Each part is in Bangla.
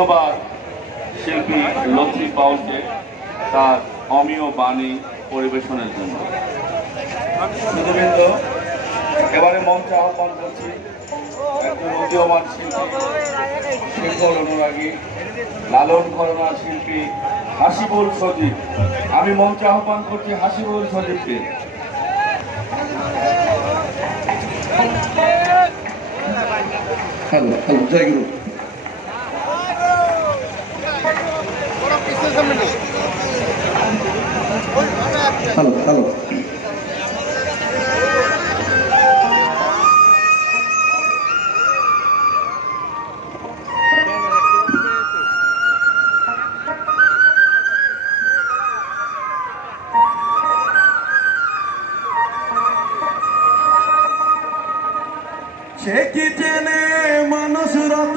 ধন্যবাদ শিল্পী লক্ষ্মী পাউলকে তার অমীয় বাণী পরিবেশনের জন্য। এবারে মঞ্চে আহ্বান করছি একজন উদীয়মান শিল্পী শেখর অনুরাগী, লালন ঘরনা শিল্পী হাসিবুল সজীব। আমি মঞ্চে আহ্বান করছি হাসিবুল সজীবকে। হ্যালো হ্যালো, জয় গুরু। হ্যালো হ্যালো সে কি চেনে মানুষ রত?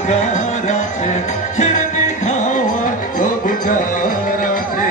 যার আছে খাওয়ার লোভ যার আছে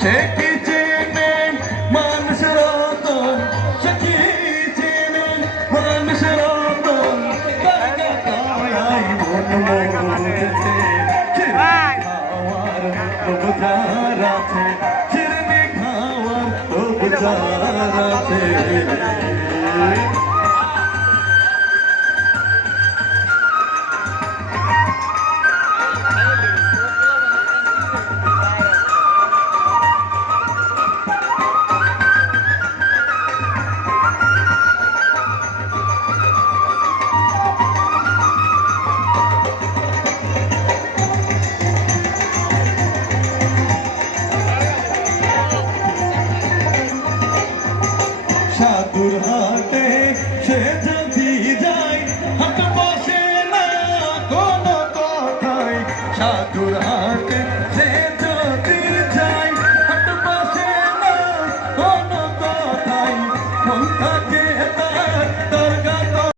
সে কি চেনে মানুষ রতন সে কি চেনে মানুষ রতন তাই মন মরেছে খাওয়ার উপচার আছে চিরনি খাওয়ার উপচার আছে রাতে সে যদি যায় হাত বসে না কোনো কথায় সাধুরা